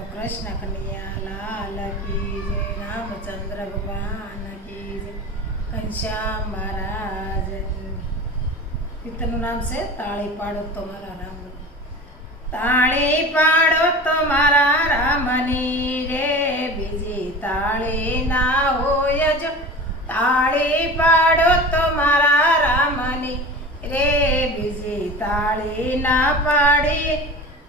બોલો કૃષ્ણ કનૈયા લાલ કી જય, રામચંદ્ર ભગવાન કી જય, ઘનશ્યામ મહારાજની. કીર્તનનું નામ છે તાળી પાડો તો મારા રામ. તાળી પાડો તો મારા રામની રે, બીજી તાળી ના હોય જો. તાળી પાડો તો મારા રામની રે, બીજી તાળી ના પાડી.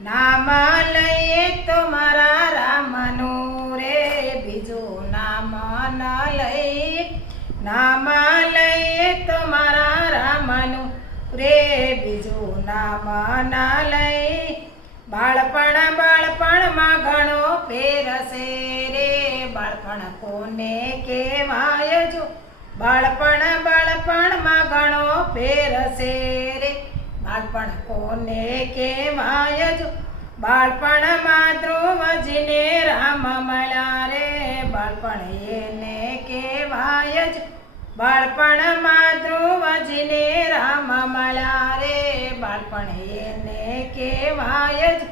નામ લઈએ તો મારા રામનું રે, બીજું નામ ન લઈએ. નામ લઈએ તો મારા રામનું રે, બીજું નામ ન લઈએ. બાળપણમાં ઘણો ફેર છે રે, બાળપણ કોને કહેવાય જો. બાળપણમાં ઘણો ફેર છે રે, બાળપણ કોને કહેવાય જો. બાળપણમાં ધ્રુવજીને રામ મળ્યા રે, બાળપણ એને કહેવાય જો. બાળપણમાં ધ્રુવજીને રામ મળ્યા રે, બાળપણ એને કહેવાય જો.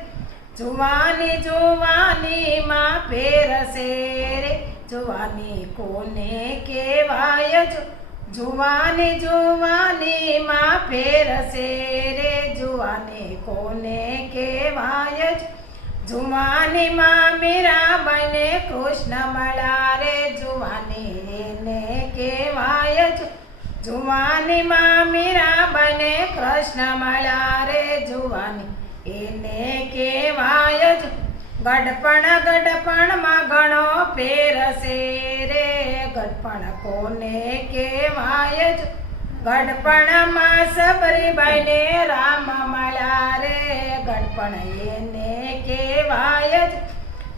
જુવાનીમાં ફેર છે રે, જુવાની કોને કહેવાય જો. જુવાનીમાં ફેર છે રે, જુવાની કોને કહેવાય જ. જુવાનીમાં મીરાબાઈને કૃષ્ણ મળ્યા રે, જુવાની એને કહેવાય જ. જુવાનીમાં મીરાબાઈને કૃષ્ણ મળ્યા રે, જુવાની એને કહેવાય જ. ગડપણમાં ઘણો ફેર છે રે, ગડપણ કોને કહેવાય જ. ગડપણમાં સબરીબાઈને રામ મળ્યા રે, ગડપણ એને કહેવાય જ.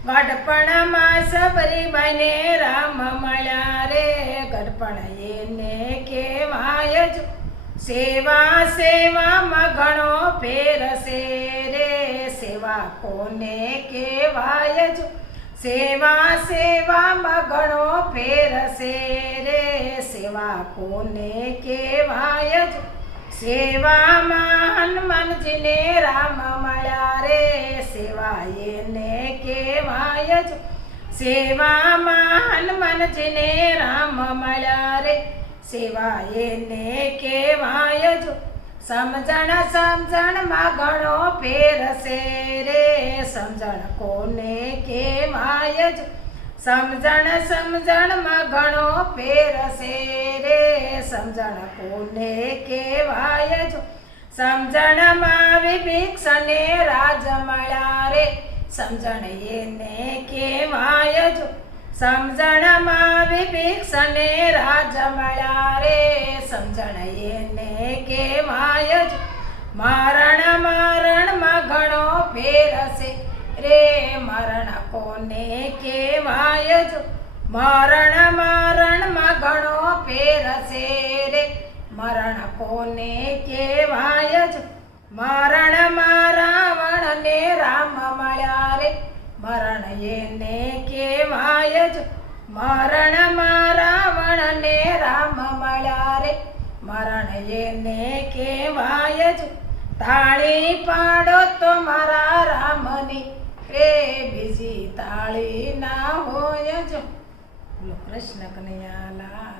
ગડપણમાં સબરીબાઈને રામ મળ્યા રે, ગડપણ એને કહેવાય જ. સેવામાં ઘણો ફેર છે રે, સેવા કોને કહેવાય જ. સેવામાં ઘણો ફેર છે રે, સેવા કોને કહેવાય જ. સેવામાં હનુમાનજીને રામ મળ્યા રે, સેવા એને કહેવાય જ. સેવામાં હનુમાનજીને રામ મળ્યા રે, સેવા એને કહેવાય જ. સમજણમાં ઘણો ફેર છે રે, સમજણ કોને કહેવાય જ. સમજણમાં ઘણો ફેર છે રે, સમજણ કોને કહેવાય જ. સમજણમાં વિભીક્ષણે રાજ મળ્યા રે, સમજણ એને કહેવાય જ. સમજણમાં વિભીક્ષણે રાજ મળ્યા રે, સમજણ એને કહેવાય જ. મરણમાં ઘણો ફેર છે રે, મરણ કોને કહેવાય જ. મરણમાં ઘણો ફેર છે રે, મરણ કોને કહેવાય જ. મરણમાં રાવણને રામ મળ્યા રે, મરણ એને કહેવાય જ. મરણમાં રાવણને રામ મળ્યા રે, મરણ એને કહેવાય જ. તાળી પાડો તો મારા રામની રે, બીજી તાળી ના હોય જ. બોલો કૃષ્ણ કનૈયા લાલ.